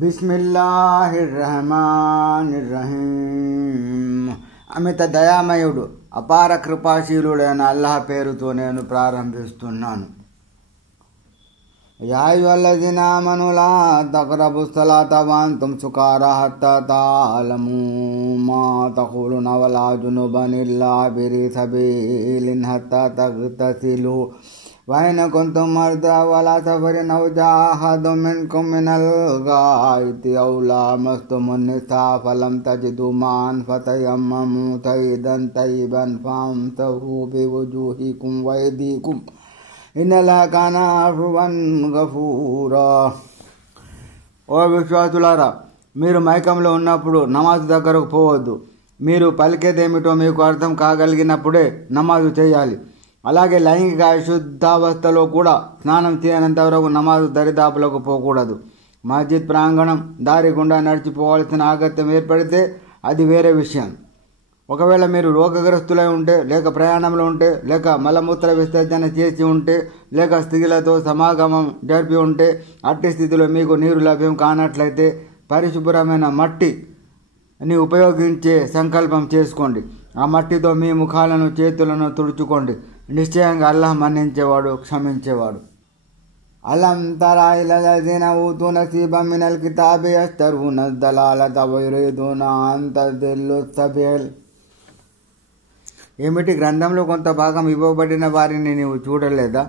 బిస్మిల్లాహిర్రహమానిర్రహీం. అమిత దయామయుడు అపార కృపాశీలుడైన అల్లాహ్ పేరుతో నేను ప్రారంభిస్తున్నాను. యా అయ్యుహల్లజీన ఆమనూ లా తక్రబుస్ సలాత వఅంతుం సుకారా హత్తా తఅలమూ మా తఖూలూన వలా జునుబన్ ఇల్లా అబిరి సబీలిన్ హత్తా తగ్తసిలూ వఇన్ కుంతుం మర్దా వలా సఫరిన్ ఔ జాఅ అహదుం మిన్కుం మినల్ గాయితి ఔ లామస్తుమున్ నిసా ఫలం తజిదూ మాన్ ఫతయమ్మమూ సయీదన్ తయ్యిబన్ ఫంసహూ బివుజూహికుం వైదీకుం ఇన్నల్లాహ కాన అఫ్వన్ గఫూరా. ఓ విశ్వాసులారా, మీరు మైకంలో ఉన్నప్పుడు నమాజు దగ్గరకు పోవద్దు. మీరు పలికేదేమిటో మీకు అర్థం కాగలిగినప్పుడే నమాజు చేయాలి. అలాగే లైంగిక అశుద్ధావస్థలో కూడా స్నానం చేయనంత వరకు నమాజు దరిదాపులకు పోకూడదు. మస్జిద్ ప్రాంగణం దారి గుండా నడిచిపోవాల్సిన ఆగత్యం ఏర్పడితే అది వేరే విషయం. ఒకవేళ మీరు రోగగ్రస్తులై ఉంటే, లేక ప్రయాణంలో ఉంటే, లేక మలమూత్ర విసర్జన చేసి ఉంటే, లేక స్త్రీలతో సమాగమం జరిపి ఉంటే, అట్టి స్థితిలో మీకు నీరు లభ్యం కానట్లయితే పరిశుభ్రమైన మట్టిని ఉపయోగించే సంకల్పం చేసుకోండి. ఆ మట్టితో మీ ముఖాలను చేతులను తుడుచుకోండి. నిశ్చయంగా అల్లాహ్ మన్నించేవాడు, క్షమించేవాడు. అలం తరా ఇలల్లజీన ఊతూ నసీబం మినల్ కితాబి యస్తరూన దలాలత వయురీదూన అన్ తదిల్లు సబీల్. ఏమిటి, గ్రంథంలో కొంత భాగం ఇవ్వబడిన వారిని నీవు చూడలేదా?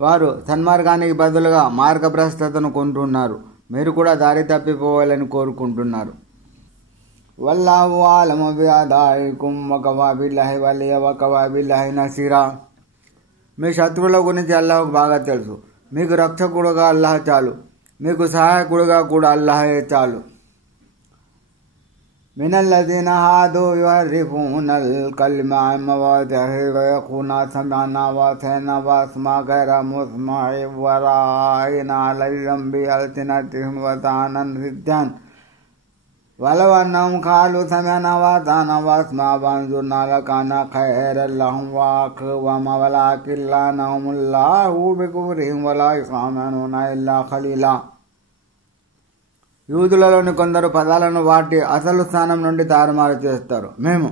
వారు సన్మార్గానికి బదులుగా మార్గభ్రష్టతను కొంటున్నారు. మీరు కూడా దారి తప్పిపోవాలని కోరుకుంటున్నారు. వల్లాహు ఆలము బిఅదాయికుం వకఫా బిల్లాహి వలియ్య వకఫా బిల్లాహి నసీరా. మీ శత్రువుల గురించి అల్లాహ్కు బాగా తెలుసు. మీకు రక్షకుడుగా అల్లాహ్ చాలు, మీకు సహాయకుడుగా కూడా అల్లాహే చాలు. మినల్లజీన హాదూ యుహర్రిఫూనల్ కలిమ అన్ మవాదిఇహి వయఖూలూన సమిఅనా వఅతైనా వస్మా గైర ముస్మఇన్ వరాయినా లైలం బిఅల్సినతిహిం వతానన్ సిద్దాన్ వలవ్ అన్నహుం ఖాలూ సమిఅనా వఅతానా వస్మా వంజుర్నా లకాన ఖైరన్ లహుం వఅక్వమ వలాకిన్ లఅనహుముల్లాహు బికుఫ్రిహిం వలా యుస్అమనూన ఇల్లా ఖలీలా. యూదులలోని కొందరు పదాలను వాటి అసలు స్థానం నుండి తారుమారు చేస్తారు. మేము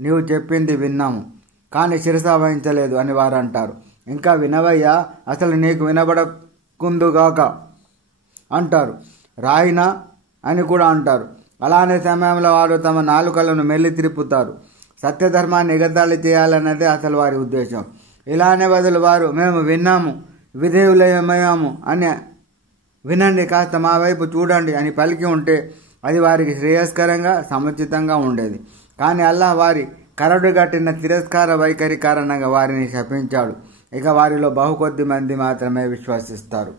నీవు చెప్పింది విన్నాము, కానీ శిరస వహించలేదు అని వారు అంటారు. ఇంకా వినవయ్యా, అసలు నీకు వినబడకుందుగాక అంటారు. రాయినా అని కూడా అంటారు. అలానే సమయంలో వారు తమ నాలుకలను మెల్లి తిరుపుతారు. సత్యధర్మాన్ని ఎగతాళి చేయాలన్నదే అసలు వారి ఉద్దేశం. ఇలానే బదులు వారు మేము విన్నాము, విధేయులమయ్యాము అని వినండి, కాస్త మా వైపు చూడండి అని పలికి ఉంటే అది వారికి శ్రేయస్కరంగా సముచితంగా ఉండేది. కానీ అల్లాహ్ వారి కరడుగట్టిన తిరస్కార వైఖరి కారణంగా వారిని శపించాడు. ఇక వారిలో బహుకొద్ది మంది మాత్రమే విశ్వసిస్తారు.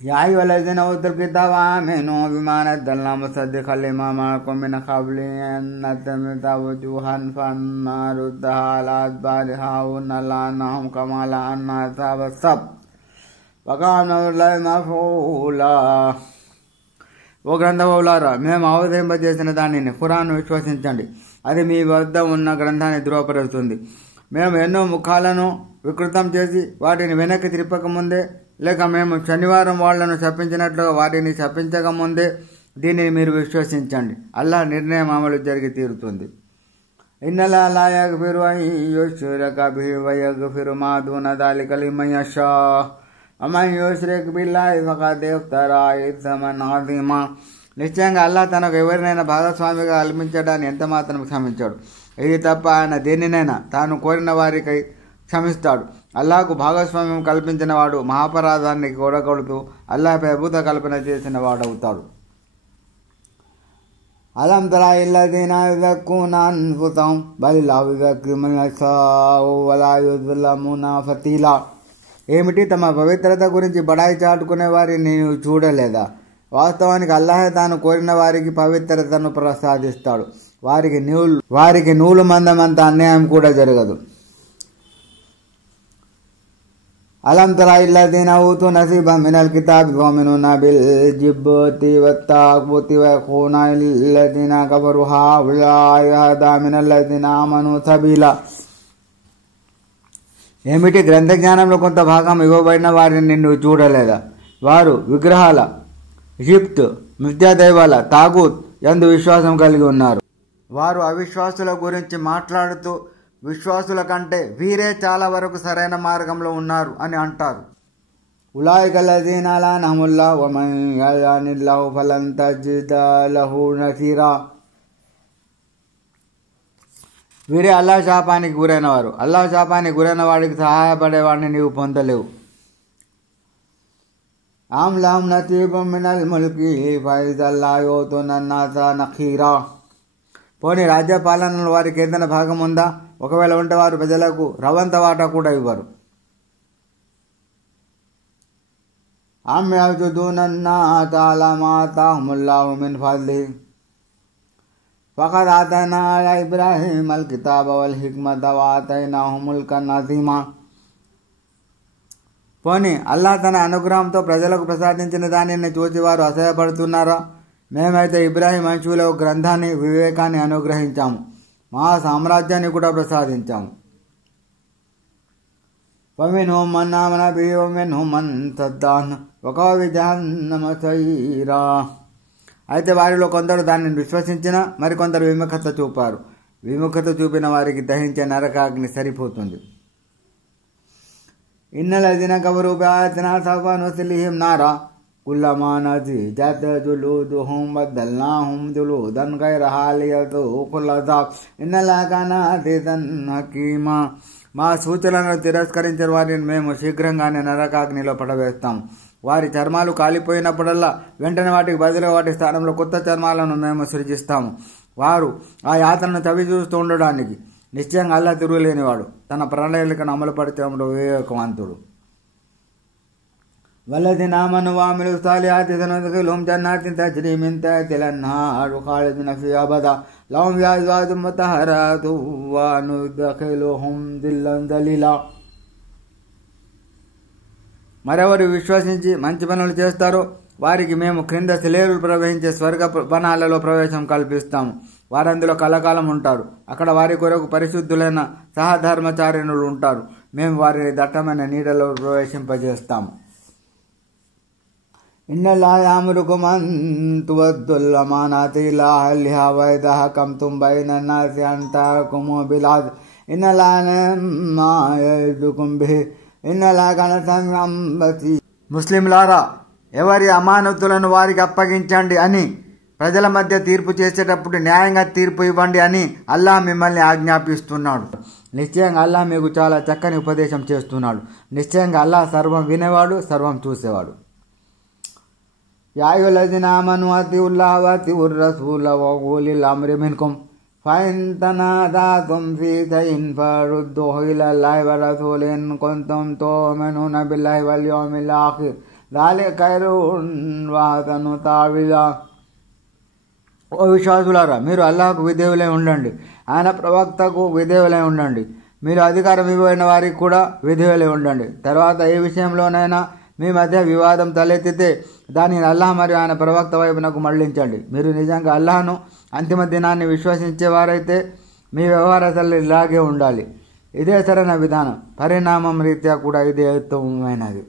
యా అయ్యుహల్లజీన ఊతుల్ కితాబ ఆమినూ బిమా నజ్జల్నా ముసద్దిఖన్ లిమా మఅకుం మిన్ ఖబ్లి అన్ నతమితా వుజూహన్ ఫన్నారుద్దహా అలా అద్బారిహా వనలఅన్నహుం కమా లఅన్నా అస్హాబస్ సబ్ వకాన అమ్రుల్లాహి మఫ్ఊలా. ఓ గ్రంథములారా, మేము అవతరింపజేసిన దానిని ఖురాన్ను విశ్వసించండి. అది మీ వద్ద ఉన్న గ్రంథాన్ని ధృవపరుస్తుంది. మేము ఎన్నో ముఖాలను వికృతం చేసి వాటిని వెనక్కి తిప్పకముందే, లేక మేము శనివారం వాళ్లను శపించినట్లుగా వాటిని శపించకముందే దీనిని మీరు విశ్వసించండి. అల్లాహ్ నిర్ణయం అమలు జరిగి తీరుతుంది. ఇన్నల్లాహ లా యగ్ఫిరు అన్ యుష్రక బిహి వయగ్ఫిరు మా దూన దాలిక లిమన్ యషా వమన్ యుష్రిక్ బిల్లాహి ఫఖద్ ఇఫ్తరా ఇస్మన్ అజీమా. నిశ్చయంగా అల్లాహ్ తనకు ఎవరినైనా భాగస్వామిగా కల్పించడాన్ని ఎంత మాత్రం క్షమించాడు. ఇది తప్ప ఆయన దేనినైనా తాను కోరిన వారికి క్షమిస్తాడు. అల్లాహకు భాగస్వామ్యం కల్పించిన వాడు మహాపరాధాన్ని కూడగొడుతూ అల్లాహపై అద్భుత కల్పన చేసిన వాడవుతాడు. అలం తరా ఇల్లజీన యజక్కూన అన్ఫుసహుం బలిల్లాహు యజక్కీ మన్ యషాఉ వలా యుజ్లమూన ఫతీలా. ఏమిటి, తమ పవిత్రత గురించి బడాయి చాటుకునే వారిని నీవు చూడలేదా? వాస్తవానికి అల్లాహే తాను కోరిన వారికి పవిత్రతను ప్రసాదిస్తాడు. వారికి నూలు మందమంత అన్యాయం కూడా జరగదు. అలం తరా ఇల్లజీన ఊతూ నసీబం మినల్ కితాబి ఫయుమినూన బిల్ జిబ్తి వత్తాగూతి వయఖూన ఇల్లజీన కఫరు హౌలాయి అహదా మినల్లజీన ఆమనూ సబీలా. ఏమిటి, గ్రంథ జ్ఞానంలో కొంత భాగం ఇవ్వబడిన వారిని నువ్వు చూడలేదా? వారు విగ్రహాల జిప్త్, మిథ్యాదైవాల, తాగూత్ యందు విశ్వాసం కలిగి ఉన్నారు. వారు అవిశ్వాసుల గురించి మాట్లాడుతూ విశ్వాసుల కంటే వీరే చాలా వరకు సరైన మార్గంలో ఉన్నారు అని అంటారు. ఉలాయికల్లజీనా లఅనహుముల్లా వమన్ యల్అనిల్లాహు ఫలన్ తజిద లహు నసీరా. వీరే అల్లా శాపానికి గురైన వారు. అల్లా శాపానికి గురైన వాడికి సహాయపడేవాడిని నీవు పొందలేవు. ఆమ్ లహుం నసీబుం మినల్ ముల్కి ఫైజల్లా యూతునన్నాస నఖీరా. పోనీ రాజ్య పాలనలో వారికి ఏదైనా భాగం ఉందా? ఒకవేళ ఉంటే వారు ప్రజలకు రవంత వాటా కూడా ఇవ్వరు. ఆమ్ యస్జుదూనన్నాస అలా మా ఆతాహుముల్లాహు మిన్ ఫద్లిహి ఫఖద్ ఆతైనా అలా ఇబ్రాహీమల్ కితాబ వల్ హిక్మత వఆతైనాహు ముల్కన్ అజీమా. పోనీ అల్లా తన అనుగ్రహంతో ప్రజలకు ప్రసాదించిన దానిని చూసి వారు అసహ్యపడుతున్నారా? మేమైతే ఇబ్రాహీం వంశీయులకు గ్రంథాన్ని, వివేకాన్ని అనుగ్రహించాము, మా సామ్రాజ్యాన్ని కూడా ప్రసాదించాము. వమిన్హుం మన్ ఆమన బిహి వమిన్హుం మన్ సద్దా అన్హు వకఫా జహన్నమ సయీరా. అయితే వారిలో కొందరు దానిని విశ్వసించిన, మరికొందరు విముఖత చూపారు. విముఖత చూపిన వారికి దహించే నరకాగ్ని సరిపోతుంది. ఇన్నల్లజీన కఫరు బిఆయాతినా సౌఫ నుస్లిహిం నారా కుల్లమా నజిజత్ జులూదుహుం బద్దల్నాహుం జులూదన్ గైరహా లియజూఖుల్ అజాబ్ ఇన్నల్లాహ కాన అజీజన్ హకీమా. మా సూచనలను తిరస్కరించిన వారిని మేము శీఘ్రంగానే నరకాగ్నిలో పడవేస్తాం. వారి చర్మాలు కాలిపోయినప్పుడల్లా వెంటనే వాటికి బదులుగా వాటి స్థానంలో కొత్త చర్మాలను మేము సృజిస్తాము. వారు ఆ యాతనను చవి చూస్తూ ఉండడానికి నిశ్చయంగా అల్లా తిరుగులేనివాడు, తన ప్రణాళికను అమలుపరచడంలో వివేకవంతుడు. వల్లదీన ఆమను వఅమిలు స్సాలిహాతి సనుద్ఖిలుహుం జన్నాతిన్ తజ్రీ మిన్ తహ్తిహల్ అన్హారు ఖాలిదీన ఫీహా అబదా లహుం ఫీహా అజ్వాజుం ముతహహరాతుం వ నుద్ఖిలుహుం జిల్లం దలీలా. మరెవరు విశ్వసించి మంచి పనులు చేస్తారో వారికి మేము క్రింద శిలేరులు ప్రవహించే స్వర్గ వనాలలో ప్రవేశం కల్పిస్తాము. వారందులో కలకాలం ఉంటారు. అక్కడ వారి కొరకు పరిశుద్ధులైన సహధర్మచారిణులు ఉంటారు. మేము వారిని దట్టమైన నీడలో ప్రవేశింపజేస్తాము. ఇన్నల్లాహ యఅమురుకుం అన్ తువద్దుల్ అమానాతి ఇలా అహ్లిహా వ ఇదా హకమ్తుం బైనన్ నాసి అన్ తహకుము బిల్ అద్ల్ ఇన్నల్లాహ ని'మ్మా య'iదుకుం బిహి ఇన్నల్లాహ కాన సమీఅన్ బసీరా. ముస్లింలారా, ఎవరి అమానతులను వారికి అప్పగించండి అని, ప్రజల మధ్య తీర్పు చేసేటప్పుడు న్యాయంగా తీర్పు ఇవ్వండి అని అల్లాహ్ మిమ్మల్ని ఆజ్ఞాపిస్తున్నాడు. నిశ్చయంగా అల్లాహ్ మీకు చాలా చక్కని ఉపదేశం చేస్తున్నాడు. నిశ్చయంగా అల్లాహ్ సర్వం వినేవాడు, సర్వం చూసేవాడు. యా అయ్యుహల్లజీన ఆమను అతిఉల్లాహ వ అతిఉర్ రసూల వ ఉలిల్ అమ్రి మిన్కుం ఫఇన్ తనాజఅతుం ఫీ షైఇన్ ఫరుద్దూహు ఇలల్లాహి వ రసూలిహి ఇన్ కుంతుం తు'మినూన బిల్లాహి వల్ యౌమిల్ ఆఖిర్ ذلك ఖైరున్ వ అహ్సను తావీలా. ఓ విశ్వాసులారా, మీరు అల్లాహకు విధేయులై ఉండండి, ఆయన ప్రవక్తకు విధేయులై ఉండండి, మీరు అధికారం ఇవ్వబడిన వారికి కూడా విధేయులై ఉండండి. తర్వాత ఏ విషయంలోనైనా మీ మధ్య వివాదం తలెత్తితే దానిని అల్లాహ్ మరియు ఆయన ప్రవక్త వైపునకు మళ్లించండి. మీరు నిజంగా అల్లాహ్ను, అంతిమ దినాన్ని విశ్వసించేవారైతే మీ వ్యవహారాలు ఇలాగే ఉండాలి. ఇదే సరైన విధానం. పరిణామం రీత్యా కూడా ఇదే ఉత్తమమైనది.